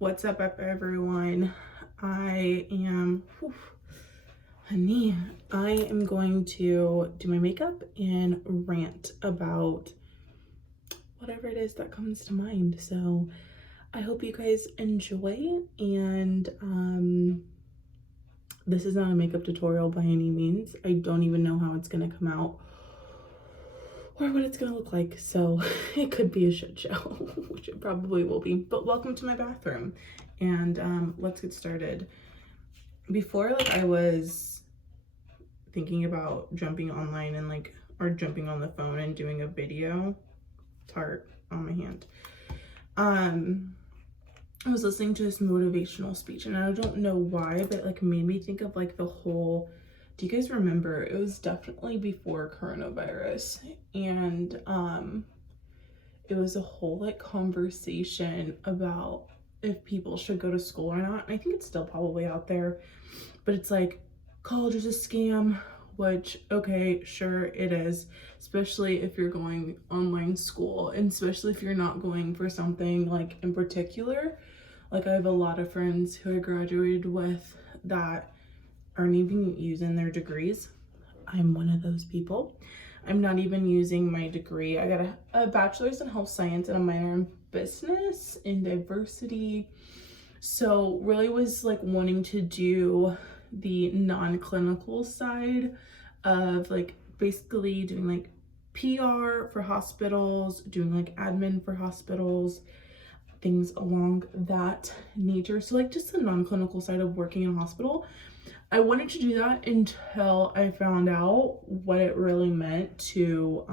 What's up, everyone? Honey, I am going to do my makeup and rant about whatever it is that comes to mind. So I hope you guys enjoy, and this is not a makeup tutorial by any means. I don't even know how it's gonna come out or what it's gonna look like, so it could be a shit show, which it probably will be. But welcome to my bathroom, and let's get started. Before, I was thinking about jumping online and or jumping on the phone and doing a video. Tart on my hand. I was listening to this motivational speech, and I don't know why, but it made me think of the whole, do you guys remember? It was definitely before coronavirus, and it was a whole conversation about if people should go to school or not. And I think it's still probably out there, but it's college is a scam, which, okay, sure it is, especially if you're going online school, and especially if you're not going for something in particular. I have a lot of friends who I graduated with that aren't even using their degrees. I'm one of those people. I'm not even using my degree. I got a bachelor's in health science and a minor in business and diversity. So really was wanting to do the non-clinical side of basically doing PR for hospitals, doing admin for hospitals, things along that nature. So just the non-clinical side of working in a hospital. I wanted to do that until I found out what it really meant to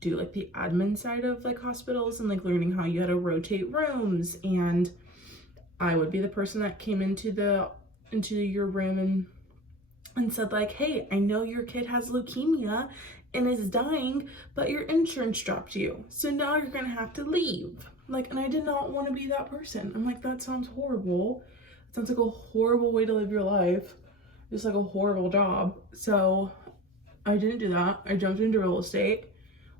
do the admin side of hospitals, and learning how you had to rotate rooms. And I would be the person that came into your room and said hey, I know your kid has leukemia and is dying, but your insurance dropped you, so now you're gonna have to leave. And I did not want to be that person. I'm that sounds horrible. It sounds like a horrible way to live your life. Just a horrible job. So I didn't do that. I jumped into real estate,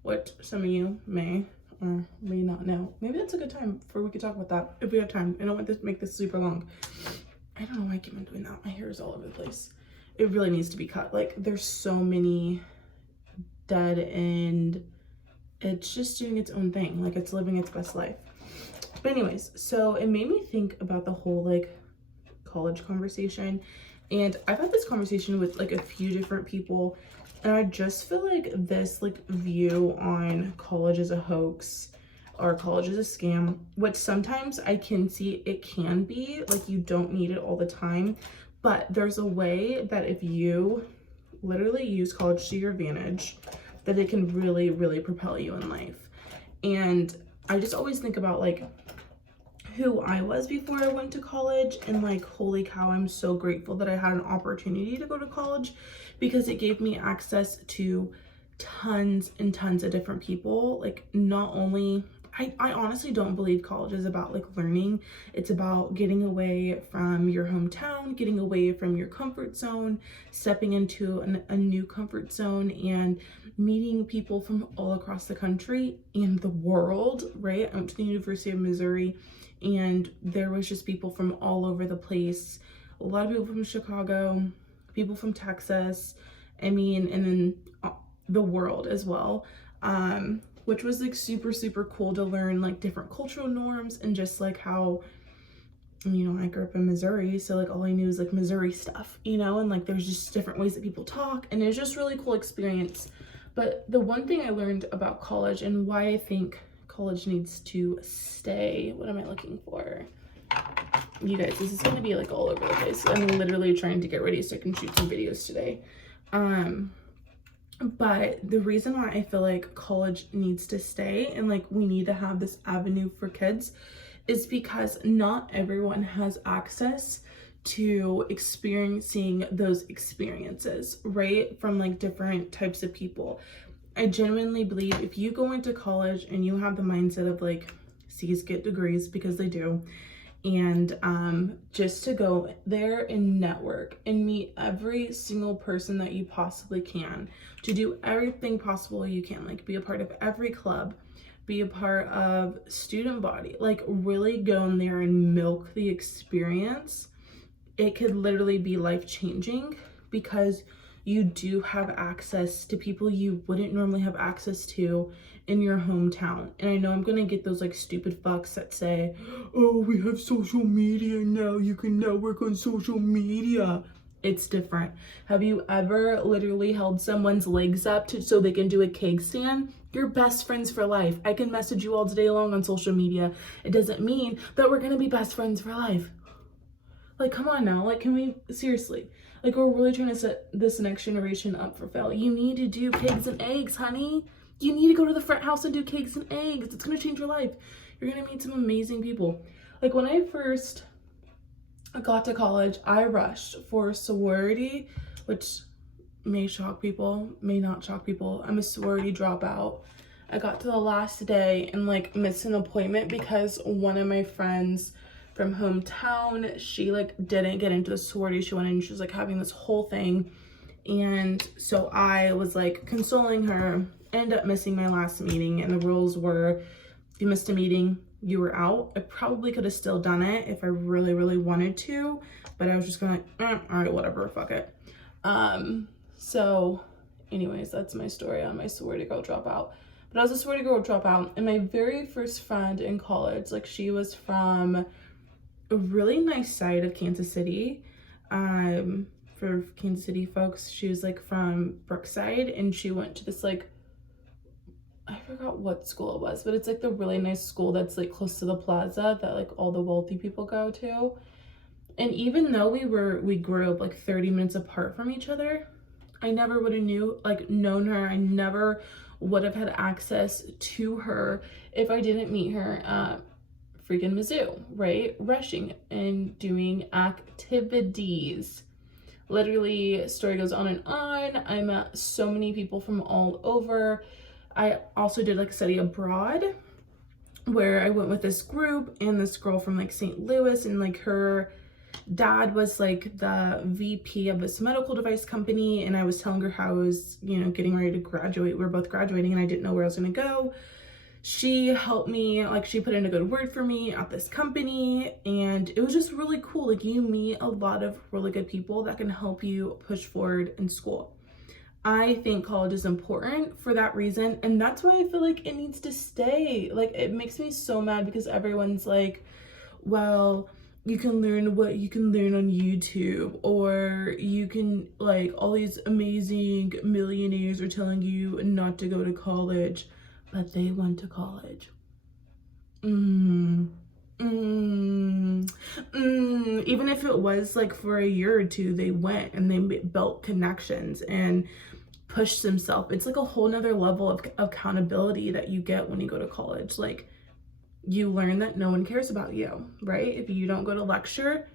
which some of you may or may not know. Maybe that's a good time for we could talk about that if we have time. I don't want to make this super long. I don't know why I keep on doing that. My hair is all over the place. It really needs to be cut. There's so many dead, and it's just doing its own thing. It's living its best life. But anyways, so it made me think about the whole college conversation, and I've had this conversation with a few different people, and I just feel this view on college as a hoax or college as a scam, which sometimes I can see it can be, you don't need it all the time, but there's a way that if you literally use college to your advantage, that it can really, really propel you in life. And I just always think about who I was before I went to college, and holy cow, I'm so grateful that I had an opportunity to go to college, because it gave me access to tons and tons of different people. Not only, I honestly don't believe college is about learning. It's about getting away from your hometown, getting away from your comfort zone, stepping into a new comfort zone, and meeting people from all across the country and the world, right? I went to the University of Missouri, and there was just people from all over the place. A lot of people from Chicago, people from Texas, and then the world as well. Which was super, super cool to learn different cultural norms, and just how, I grew up in Missouri, so all I knew was Missouri stuff, and there's just different ways that people talk, and it's just really cool experience. But the one thing I learned about college, and why I think college needs to stay, what am I looking for? You guys, this is gonna be all over the place. I'm literally trying to get ready so I can shoot some videos today. But the reason why I feel college needs to stay, and we need to have this avenue for kids, is because not everyone has access to experiencing those experiences, right? From different types of people. I genuinely believe if you go into college and you have the mindset of C's get degrees, because they do, and just to go there and network and meet every single person that you possibly can, to do everything possible you can, be a part of every club, be a part of student body. Like, really go in there and milk the experience. It could literally be life-changing because you do have access to people you wouldn't normally have access to in your hometown. And I know I'm gonna get those like stupid fucks that say, oh, we have social media now, you can network on social media. It's different. Have you ever literally held someone's legs up so they can do a cake stand? You're best friends for life. I can message you all day long on social media. It doesn't mean that we're gonna be best friends for life. Like, come on now. Like, can we, seriously, like, we're really trying to set this next generation up for fail. You need to do cakes and eggs, honey. You need to go to the frat house and do cakes and eggs. It's gonna change your life. You're gonna meet some amazing people. Like, when I first got to college, I rushed for sorority, which may shock people, may not shock people. I'm a sorority dropout. I got to the last day and like missed an appointment because one of my friends from hometown, she like didn't get into the sorority. She went in and she was like having this whole thing. And so I was like consoling her, ended up missing my last meeting, and the rules were if you missed a meeting, you were out. I probably could have still done it if I really, really wanted to, but I was just gonna all right, whatever, fuck it. So anyways, that's my story on my sorority girl dropout. But I was a sorority girl dropout, and my very first friend in college, like, she was from a really nice side of Kansas City. For Kansas City folks, she was like from Brookside, and she went to this like, I forgot what school it was, but it's like the really nice school that's like close to the plaza that like all the wealthy people go to. And even though we grew up like 30 minutes apart from each other, I never would have known her. I never would have had access to her if I didn't meet her at freaking Mizzou, right? Rushing and doing activities. Literally, story goes on and on. I met so many people from all over. I also did like study abroad, where I went with this group and this girl from like St. Louis, and like her dad was like the VP of this medical device company, and I was telling her how I was, you know, getting ready to graduate. We were both graduating and I didn't know where I was gonna go. She helped me, like, she put in a good word for me at this company, and it was just really cool. Like, you meet a lot of really good people that can help you push forward in school. I think college is important for that reason, and that's why I feel like it needs to stay. Like, it makes me so mad because everyone's like, well, you can learn what you can learn on YouTube, or you can, like, all these amazing millionaires are telling you not to go to college, but they went to college. Even if it was like for a year or two, they went and they built connections and pushed themselves. It's like a whole nother level of accountability that you get when you go to college. Like, you learn that no one cares about you, right? If you don't go to lecture,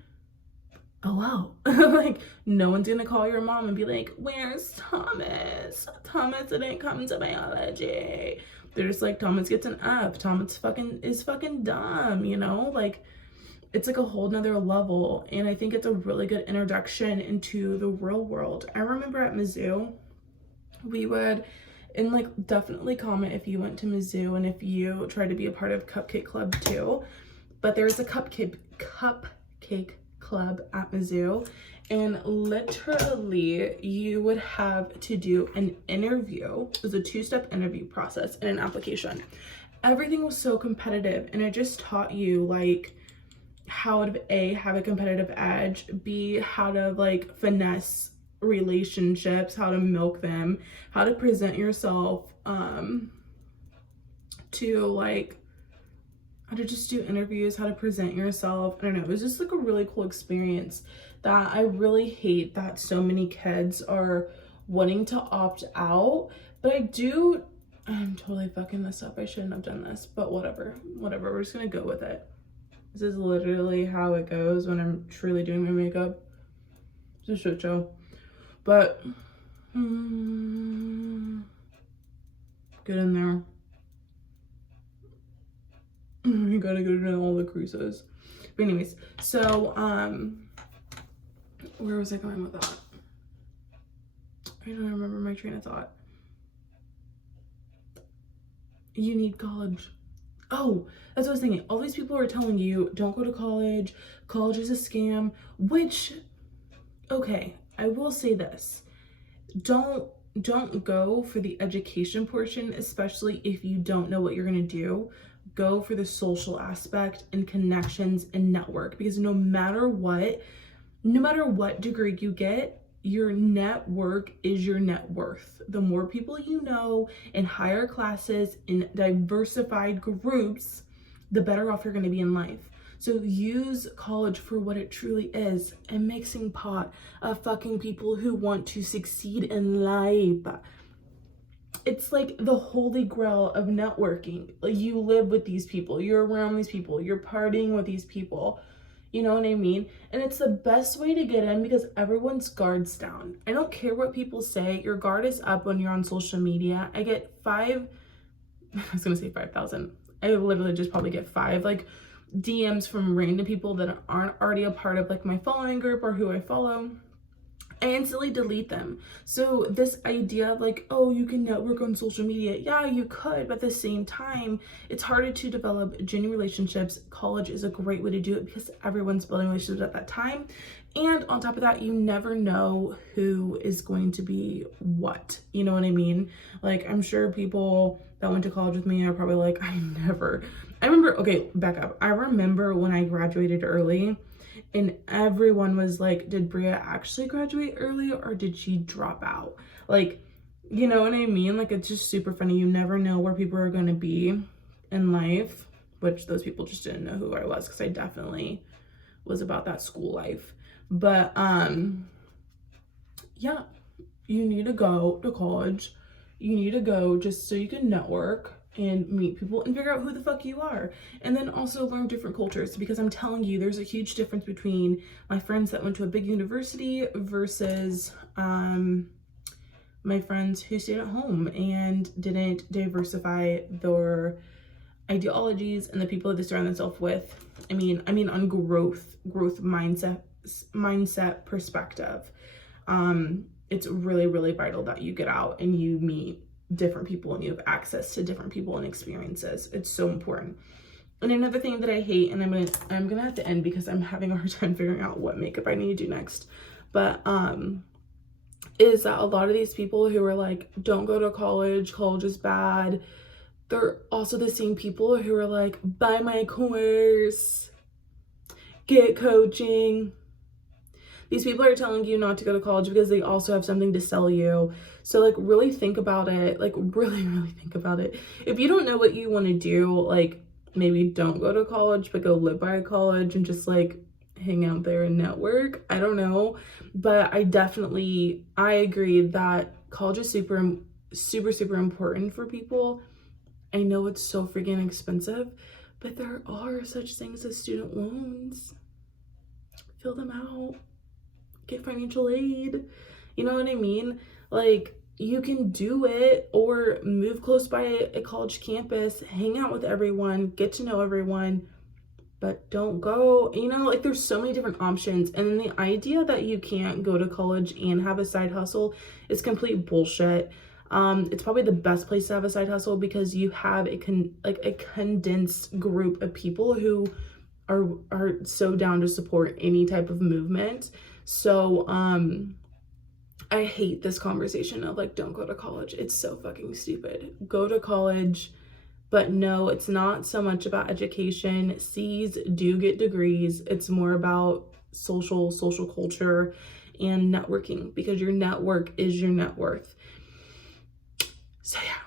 oh wow. Like, no one's gonna call your mom and be like, where's Thomas? Thomas didn't come to biology. They're just like, Thomas gets an F. Thomas is fucking dumb, you know? Like, it's like a whole nother level, and I think it's a really good introduction into the real world. I remember at Mizzou, we would, and like, definitely comment if you went to Mizzou and if you tried to be a part of Cupcake Club too, but there was a cupcake club at Mizzou, and literally you would have to do an interview. It was a 2-step interview process and an application. Everything was so competitive, and it just taught you like how to A, have a competitive edge, B, how to like finesse relationships, how to milk them, how to present yourself, to like how to just do interviews, how to present yourself. I don't know, it was just like a really cool experience that I really hate that so many kids are wanting to opt out. But I'm totally fucking this up. I shouldn't have done this, but whatever, we're just gonna go with it. This is literally how it goes when I'm truly doing my makeup. It's a shit show. But get in there. You gotta go to all the cruises. But anyways, so where was I going with that? I don't remember my train of thought. you need college. Oh, that's what I was thinking. All these people are telling you, don't go to college. College is a scam, which, okay, I will say this. Don't go for the education portion, especially if you don't know what you're going to do. Go for the social aspect and connections and network, because no matter what degree you get, your network is your net worth. The more people you know in higher classes, in diversified groups, the better off you're going to be in life. So use college for what it truly is, a mixing pot of fucking people who want to succeed in life. It's like the holy grail of networking. Like, you live with these people, you're around these people, you're partying with these people. You know what I mean? And it's the best way to get in because everyone's guard's down. I don't care what people say. Your guard is up when you're on social media. I get I was going to say 5,000. I literally just probably get 5 like DMs from random people that aren't already a part of like my following group or who I follow. I instantly delete them. So this idea of like, oh, you can network on social media. Yeah, you could, but at the same time, it's harder to develop genuine relationships. College is a great way to do it because everyone's building relationships at that time. And on top of that, you never know who is going to be what. You know what I mean? Like, I'm sure people that went to college with me are probably like, okay, back up. I remember when I graduated early, and everyone was like, did Breeya actually graduate early or did she drop out? Like, you know what I mean? Like, it's just super funny. You never know where people are going to be in life, which those people just didn't know who I was because I definitely was about that school life. But yeah, you need to go to college. You need to go just so you can network and meet people and figure out who the fuck you are, and then also learn different cultures, because I'm telling you, there's a huge difference between my friends that went to a big university versus my friends who stayed at home and didn't diversify their ideologies and the people that they surround themselves with. I mean on growth mindset perspective. It's really, really vital that you get out and you meet different people and you have access to different people and experiences. It's so important. And another thing that I hate, and I'm gonna have to end because I'm having a hard time figuring out what makeup I need to do next, but is that a lot of these people who are like, don't go to college is bad, they're also the same people who are like, buy my course, get coaching. These people are telling you not to go to college because they also have something to sell you. So like, really think about it. Like, really, really think about it. If you don't know what you want to do, like, maybe don't go to college, but go live by a college and just like hang out there and network. I don't know. But I agree that college is super, super, super important for people. I know it's so freaking expensive, but there are such things as student loans. Fill them out. Get financial aid. You know what I mean? Like, you can do it, or move close by a college campus, hang out with everyone, get to know everyone, but don't go, you know, like, there's so many different options. And then the idea that you can't go to college and have a side hustle is complete bullshit. It's probably the best place to have a side hustle because you have a condensed group of people who are so down to support any type of movement. So I hate this conversation of like, don't go to college. It's so fucking stupid. Go to college, but no, it's not so much about education. C's do get degrees. It's more about social culture and networking, because your network is your net worth. So yeah,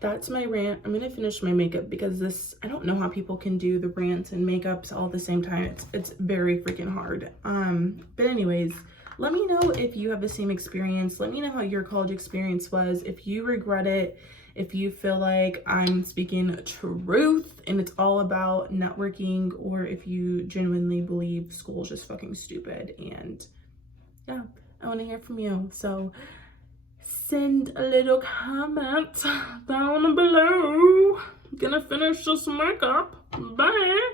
that's my rant. I'm gonna finish my makeup because I don't know how people can do the rants and makeups all at the same time. It's very freaking hard. But anyways, let me know if you have the same experience. Let me know how your college experience was. If you regret it, if you feel like I'm speaking truth and it's all about networking, or if you genuinely believe school is just fucking stupid. And yeah, I want to hear from you. So send a little comment down below. Gonna finish this makeup. Bye.